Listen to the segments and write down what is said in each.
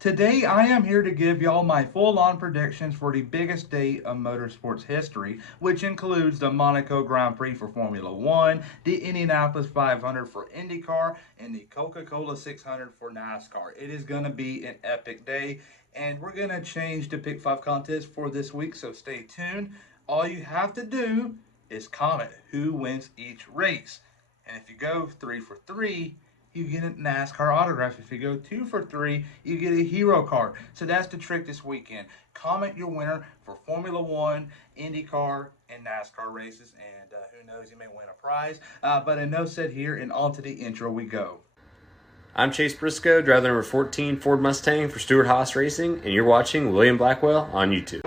Today, I am here to give y'all my full-on predictions for the biggest day of motorsports history, which includes the Monaco Grand Prix for Formula One, the Indianapolis 500 for IndyCar, and the Coca-Cola 600 for NASCAR. It is going to be an epic day, and we're going to change the Pick 5 contest for this week, so stay tuned. All you have to do is comment who wins each race. And if you go 3 for 3, you get a NASCAR autograph. If you go 2 for 3, you get a hero card. So that's the trick this weekend. Comment your winner for Formula One, IndyCar, and NASCAR races, and who knows, you may win a prize. But enough said here, and on to the intro we go. I'm Chase Briscoe, driver number 14 Ford Mustang for Stewart Haas Racing, and you're watching William Blackwell on YouTube.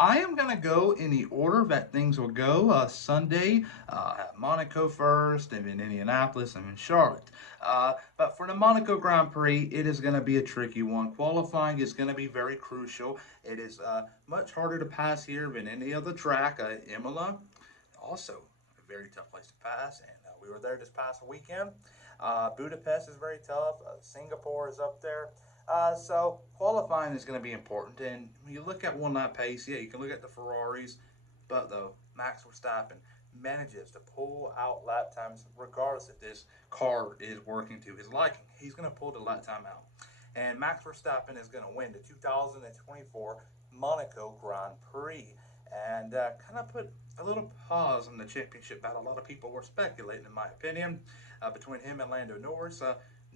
I am going to go in the order that things will go. Sunday, at Monaco first, and then Indianapolis, and then Charlotte. But for the Monaco Grand Prix, it is going to be a tricky one. Qualifying is going to be very crucial. It is much harder to pass here than any other track. Imola, also a very tough place to pass, and we were there this past weekend. Budapest is very tough. Singapore is up there. So qualifying is going to be important. And when you look at one lap pace, yeah, you can look at the Ferraris, but though Max Verstappen manages to pull out lap times regardless if this car is working to his liking. He's going to pull the lap time out. And Max Verstappen is going to win the 2024 Monaco Grand Prix. And kind of put a little pause on the championship battle. A lot of people were speculating, in my opinion, between him and Lando Norris.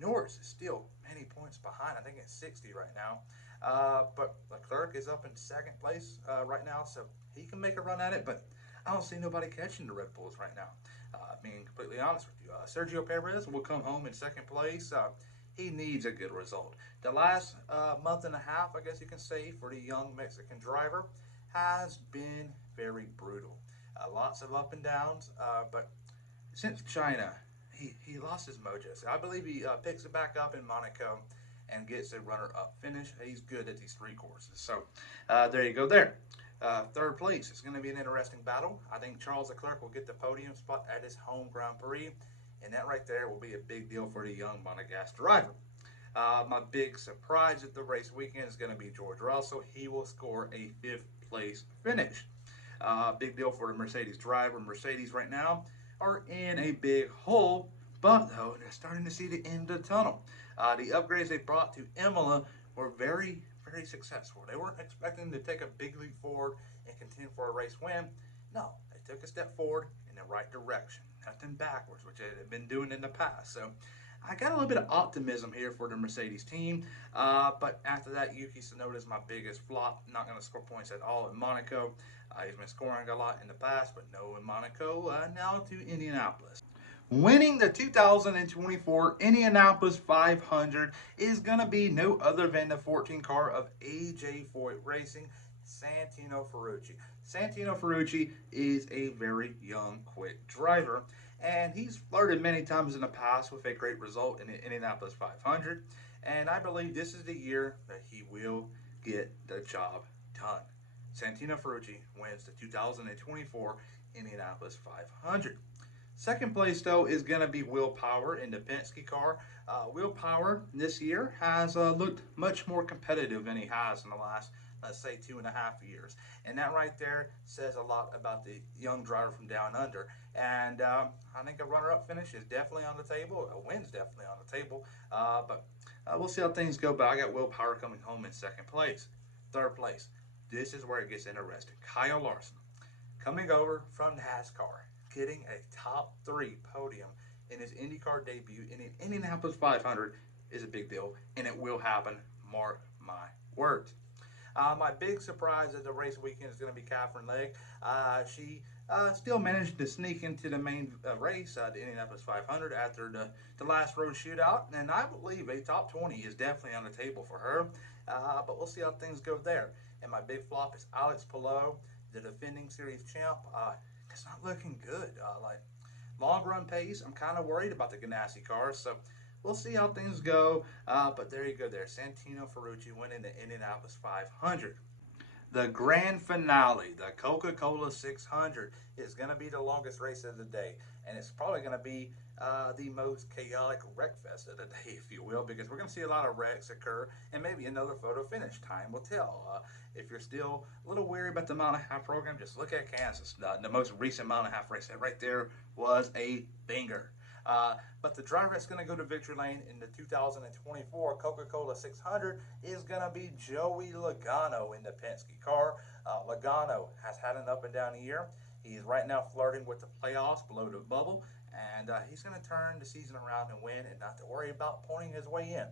Norris is still many points behind. I think it's 60 right now. But Leclerc is up in second place right now, so he can make a run at it. But I don't see nobody catching the Red Bulls right now. Being completely honest with you, Sergio Perez will come home in second place. He needs a good result. The last month and a half, I guess you can say, for the young Mexican driver has been very brutal. Lots of up and downs, but since China, he lost his mojo. So I believe he picks it back up in Monaco and gets a runner-up finish. He's good at these three courses. So there you go there. Third place is going to be an interesting battle. I think Charles Leclerc will get the podium spot at his home Grand Prix, and that right there will be a big deal for the young Monegasque driver. My big surprise at the race weekend is going to be George Russell. He will score a fifth place finish. Big deal for the Mercedes driver. Mercedes right now are in a big hole, but though they're starting to see the end of the tunnel. The upgrades they brought to Imola were very, very successful. They weren't expecting to take a big leap forward and contend for a race win. No, they took a step forward in the right direction, nothing backwards, which they had been doing in the past. So I got a little bit of optimism here for the Mercedes team, but after that, Yuki Tsunoda is my biggest flop. Not going to score points at all in Monaco. He's been scoring a lot in the past, but no in Monaco. Now to Indianapolis. Winning the 2024 Indianapolis 500 is going to be no other than the 14 car of AJ Foyt Racing, Santino Ferrucci. Santino Ferrucci is a very young, quick driver, and he's flirted many times in the past with a great result in the Indianapolis 500, and I believe this is the year that he will get the job done. Santino Ferrucci wins the 2024 Indianapolis 500. Second place, though, is going to be Will Power in the Penske car. Will Power this year has looked much more competitive than he has in the last, let's say, 2.5 years. And that right there says a lot about the young driver from down under. And I think a runner-up finish is definitely on the table. A win's definitely on the table. But we'll see how things go. But I got Will Power coming home in second place. Third place. This is where it gets interesting. Kyle Larson coming over from NASCAR, getting a top 3 podium in his IndyCar debut in an Indianapolis 500 is a big deal, and it will happen. Mark my words. My big surprise at the race weekend is going to be Catherine Legg. She still managed to sneak into the main race, the Indianapolis 500, after the last road shootout, and I believe a top 20 is definitely on the table for her. But we'll see how things go there. And my big flop is Alex Palou, the defending series champ. It's not looking good. Like long run pace, I'm kind of worried about the Ganassi cars. So we'll see how things go. But there you go there. Santino Ferrucci winning the Indianapolis 500. The grand finale, the Coca-Cola 600, is going to be the longest race of the day. And it's probably going to be the most chaotic wreck fest of the day, if you will, because we're going to see a lot of wrecks occur and maybe another photo finish. Time will tell. If you're still a little weary about the mile and a half program, just look at Kansas. The most recent mile and a half race. That right there was a banger. But the driver that's going to go to victory lane in the 2024 Coca-Cola 600 is going to be Joey Logano in the Penske car. Logano has had an up and down year. He's right now flirting with the playoffs below the bubble, and he's going to turn the season around and win and not to worry about pointing his way in.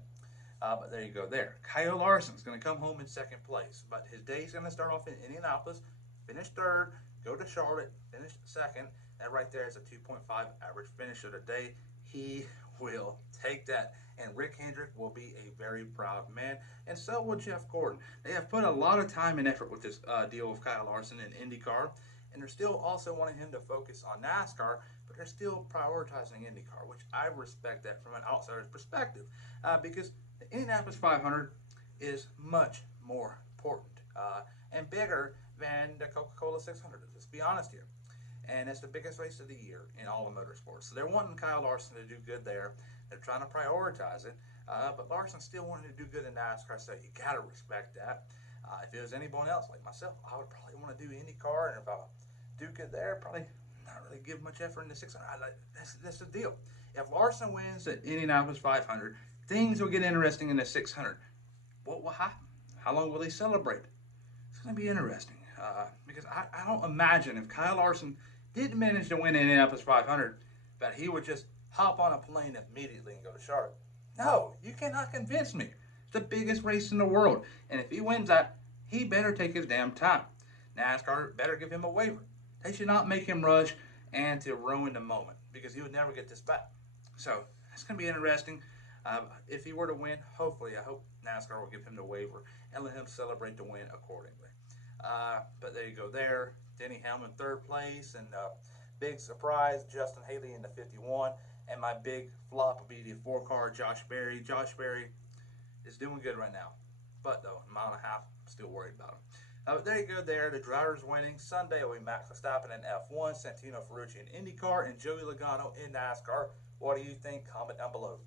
But there you go there. Kyle Larson's going to come home in second place, but his day's going to start off in Indianapolis, finish third, go to Charlotte, finish second. That right there is a 2.5 average finish of the day. He will take that. And Rick Hendrick will be a very proud man. And so will Jeff Gordon. They have put a lot of time and effort with this deal with Kyle Larson in IndyCar. And they're still also wanting him to focus on NASCAR, but they're still prioritizing IndyCar, which I respect that from an outsider's perspective. Because the Indianapolis 500 is much more important and bigger than the Coca-Cola 600. Let's be honest here. And it's the biggest race of the year in all of motorsports. So they're wanting Kyle Larson to do good there. They're trying to prioritize it. But Larson's still wanting to do good in NASCAR, so you got to respect that. If it was anyone else like myself, I would probably want to do IndyCar. And if I do good there, probably not really give much effort in the 600. That's the deal. If Larson wins at Indianapolis 500, things will get interesting in the 600. What will happen? How long will they celebrate? It's going to be interesting. Because I don't imagine if Kyle Larson didn't manage to win Indianapolis 500, that he would just hop on a plane immediately and go to Charlotte. No, you cannot convince me. It's the biggest race in the world. And if he wins that, he better take his damn time. NASCAR better give him a waiver. They should not make him rush and to ruin the moment because he would never get this back. So it's going to be interesting. If he were to win, hopefully, I hope NASCAR will give him the waiver and let him celebrate the win accordingly. But there you go there. Denny Hamlin third place, and big surprise, Justin Haley in the 51. And my big flop will be the 4-car Josh Berry. Josh Berry is doing good right now. But though, a mile and a half, I'm still worried about him. But there you go there. The drivers winning. Sunday will be Max Verstappen in F1, Santino Ferrucci in IndyCar, and Joey Logano in NASCAR. What do you think? Comment down below.